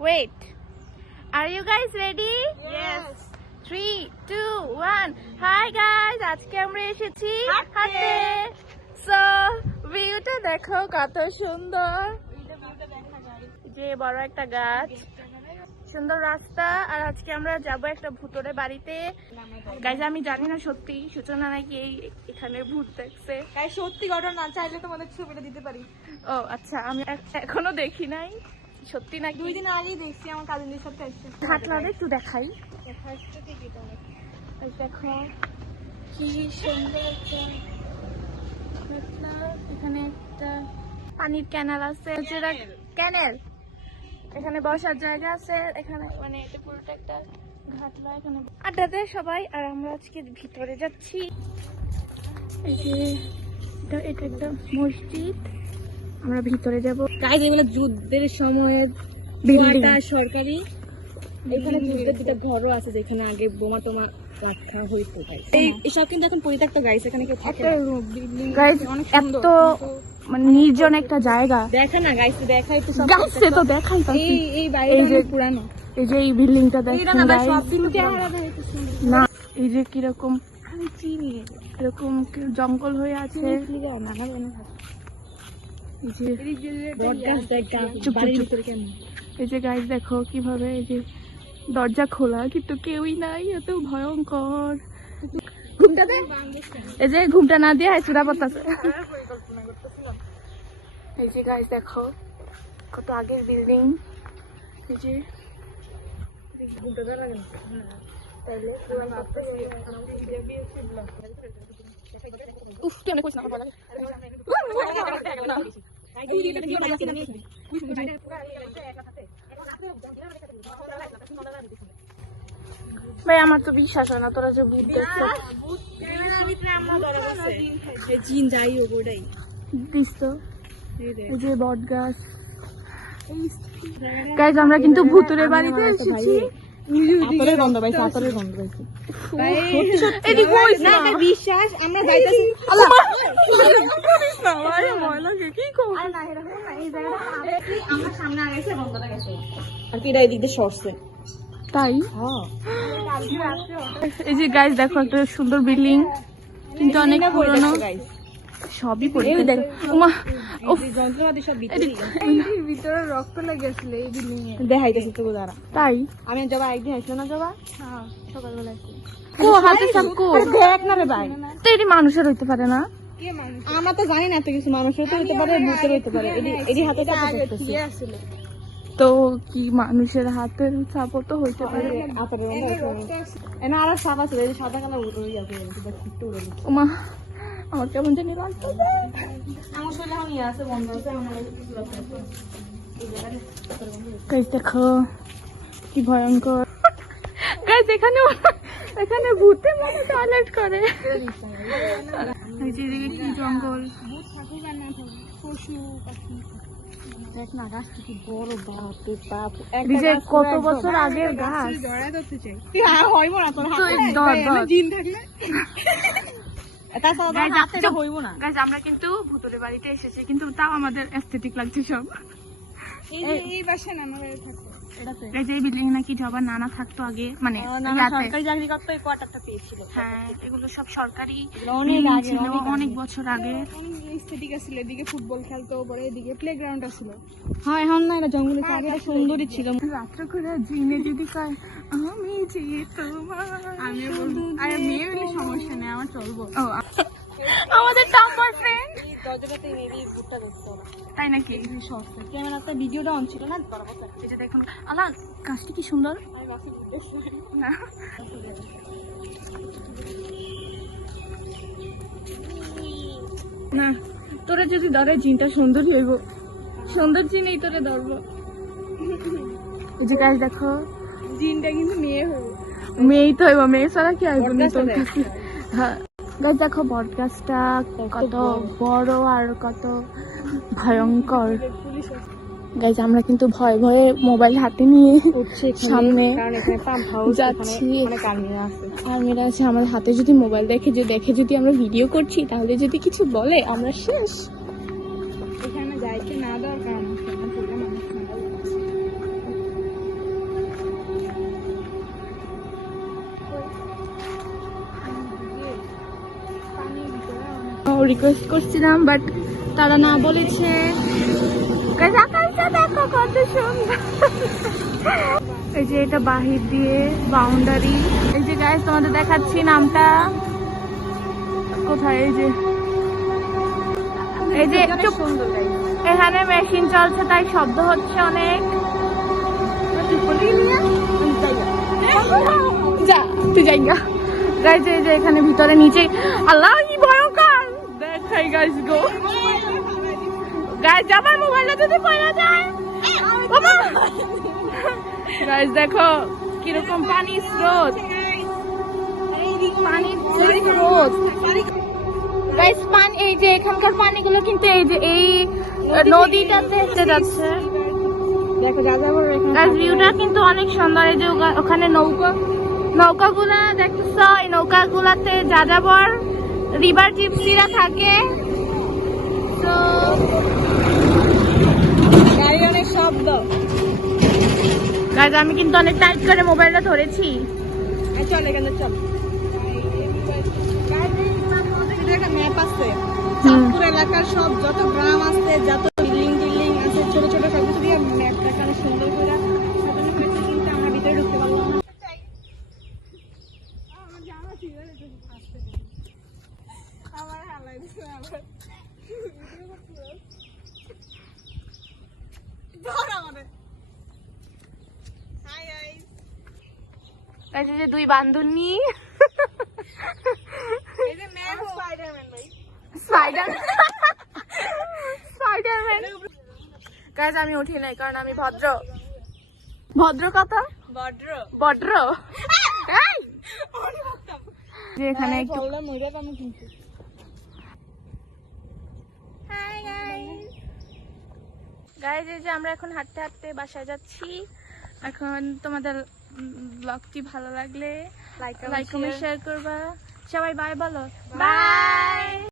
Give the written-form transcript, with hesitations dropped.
Wait. Are you guys ready? Yes. 3, 2, 1. Hi guys, আজকে আমরা এসেছি হাঁটতে। So, ভিউটা দেখো কত সুন্দর। যে বড় একটা গাছ, সুন্দর রাস্তা। আর আজকে আমরা যাব একটা ভূতের বাড়িতে। গাইজ আমি জানি না সত্যি সূচনা নাকি এখানে ভূত দেখছে। গাইস সত্যি ঘটনা না, চাইলে তোমাদের ছবিটা দিতে পারি। ও আচ্ছা, আমি এখনো দেখি নাই। সত্যি নাকি? 2 দিন আগেই দেখছি, আমার কাজিনদের সাথে এসেছে। হাঁটলাম একটু দেখাই। দেখো কি সুন্দর একটা ঘাটলা। এখানে একটা পানির ক্যানেল আছে, ক্যানেল। এখানে বসার জায়গা আছে। এখানে মানে এটা পুরোটা একটা ঘাটলা। এখানে আড্ডা দেয় সবাই। আর আমরা আজকে ভিতরে যাচ্ছি। এই যে এটা একটা মসজিদ, আমরা ভিতরে যাব। গাইস এগুলো যুদ্ধের সময়ের বিল্ডিং, সরকারি। এখানে যুদ্ধের দুটো ঘরও আছে যেখানে আগে বোমা টোমা রাখা হইতো। এইসব কিন্তু এখন পরিত্যক্ত। গাইস এখানে কেউ থাকে না। গাইস এত মানে নির্জন একটা জায়গা। দেখে না গাইস, দেখাই তো সব। গাইস তো দেখাই তো। এই বাড়িটা পুরানো। এই যে এই বিল্ডিংটা দেখেন গাইস। সব দিন চেহারা দেখতে সুন্দর না, এই যে কিরকম এরকম জঙ্গল হয়ে আছে। এই যে গাইস দেখো কিভাবে এই যে দরজা খোলা কিন্তু কেউই নাই, এত ভয়ঙ্কর। এই যে ঘুমটা না দিয়ে চূড়া পাতাছে। এই যে গাইস দেখো কত আগের বিল্ডিং। এই যে উফ, কেমনে কইছ না ভালো লাগে। ভাই আমার তো বিশ্বাস হয় না তোরা যে ভূত দেখছো। জিন যাই হোক ওটাই দিস তো। এই যে বট গাছ। গাইজ আমরা কিন্তু ভূতের বাড়িতে এসেছি। আতরের গন্ধ পাইছি, আতরের গন্ধ পাইছি। এদিকে কইছ না বিশ্বাস আমরা যাইতাছি। আরে ভয় লাগে কি কও। আরে না এরকম না, এই জায়গাটা আমরা সামনে আগাইছে গন্ধটা গেছে। আর কি এটা এদিক দিয়ে সরছে তাই? হ্যাঁ। এই যে গাইজ দেখো একটা সুন্দর বিল্ডিং কিন্তু অনেক পুরনো। সবই পড়ে উমা উফ, যন্ত্রপাতি সব ভিতরে রক্ত লেগেছিল এই বিল্ডিং এ। দেখাইতেছে তো দাঁড়া। তাই আমি জবা একদিন আসলো না জবা। হ্যাঁ সকালবেলা আসছি। কো হাতে সব কো দেখ না রে ভাই, তো এটি মানুষের হইতে পারে না। আমরা তো জানি না এত কিছু। মানুষের তো হইতে পারে, ভূতের হইতে পারে। এটি হাতে চাপ করতেছে। তো কি মানুষের হাতের ছাপও তো হইতে পারে। এনা আর সাপ আছে, এই সাদা কালার উড়ে যাচ্ছে। একটু উড়ে যাচ্ছে। ওমা আমার কেমন জানি লাগতেছে। আমার শরীরে এখন ইয়ে আছে, বন্ধ আছে। আমার গাইস দেখো কি ভয়ঙ্কর। গাইস এখানে ভূতে মানে টয়লেট করে। এই যে এদিকে কি জঙ্গল। ভূত থাকুক আর না থাকুক, পশু পাখি। দেখ না গাছটা কি বড়, বাপ রে বাপ। কত বছর আগের গাছ। জড়ায় ধরতে চাই। হ্যাঁ হইব না তোর হাতে। জিন থাকলে গাইস আমরা কিন্তু ভূতের বাড়িতে এসেছি কিন্তু তাও আমাদের এস্থেটিক লাগছে সব। এই বাসায় নানা থাকতো। এই যে বিল্ডিং নাকি সবার নানা থাকতো আগে, মানে সরকারি চাকরি করতো, এই কোয়ার্টারটা পেয়েছিল। হ্যাঁ এগুলো সব সরকারি অনেক আগে ছিল, অনেক বছর আগে। এস্থেটিক ছিল। এদিকে ফুটবল খেলতো, পরে এদিকে প্লেগ্রাউন্ড ছিল। হ্যাঁ এখন না, এটা জঙ্গলে আগে সুন্দরই ছিল। রাত্রে করে জিনে যদি কয় আমি যে তোমার, আমি বলবো আরে মেয়ে হলে সমস্যা নেই, আমার চলবো। ও আমাদের টাম্পার ফ্রেন্ড এই দরজাটাতে মেবি ভূতটা দেখতে। তাই নাকি? শর্টস ক্যামেরাতে ভিডিওটা অন ছিল না। এই যে দেখুন আল্লাহ গাছটি কি সুন্দর না। না তোরা যদি ধরে জিনটা সুন্দর হইব, সুন্দর জিনেই তোরা ধরবো। এই যে গাছ দেখো, জিনটা কিন্তু মেয়ে হইব। মেয়েই তো হইব, মেয়ে ছাড়া কি হইব না তোর কাছে। হ্যাঁ গাছ দেখো বট গাছটা কত বড় আর কত ভয়ঙ্কর। গাইজ আমরা কিন্তু ভয়ে ভয়ে মোবাইল হাতে নিয়ে সামনে যাচ্ছি। আর্মিরা আছে আমাদের হাতে। যদি মোবাইল দেখে যদি আমরা ভিডিও করছি তাহলে যদি কিছু বলে আমরা শেষ। এখানে যাইতে না দরকার। রিকোয়েস্ট করছিলাম বাট তারা না বলেছে। Guys, আকাশটা দেখো কত সুন্দর। এই যে এটা বাহির দিয়ে বাউন্ডারি। এই যে গাইস তোমাদের দেখাচ্ছি নামটা কোথায়। এই যে চুপ, সুন্দর গাইস। এখানে মেশিন চলছে তাই শব্দ হচ্ছে অনেক। যা তুই জায়গা গাইস। এই যে এখানে ভিতরে নিচে আল্লাহ কি ভয়ঙ্কর দেখাই গাইস গো। গাইস আমার মোবাইলটা যদি পড়ে যায় বাবা। গাইস দেখো কিরকম পানির স্রোত, পানির স্রোত গাইস। পানি এই যে এখানকার পানিগুলো কিন্তু এই যে এই নদীটাতে এসে যাচ্ছে। দেখো যাযাবর এখানে। গাইস ভিউটা কিন্তু অনেক সুন্দর। এই যে ওখানে নৌকাগুলা দেখতেছো, এই নৌকাগুলাতে যাযাবর রিভার জিপসিরা থাকে। তো গাড়ি অনেক শব্দ। গাইস আমি কিন্তু অনেক টাইট করে মোবাইলটা ধরেছি। চল এখানে চল। একটা ম্যাপ আছে চাঁদপুর এলাকার সব যত গ্রাম আছে, যত বিল্ডিং আছে, ছোট ছোট সবকিছু দিয়ে ম্যাপটা এখানে সুন্দর করে সাজানো হয়েছে, কিন্তু আমরা ভিতরে ঢুকতে পারলাম না। গাইস এই যে দুই বান্ধবী স্পাইডারম্যান। গাইস আমি উঠি নাই কারণ আমি ভদ্র কথা ভদ্র। এই! যে এখানে একটু গাইস এই যে আমরা এখন হাঁটতে হাঁটতে বাসায় যাচ্ছি। এখন তোমাদের ব্লগটি ভালো লাগলে লাইক কমেন্ট শেয়ার করবা। সবাই বাই বলো। বাই।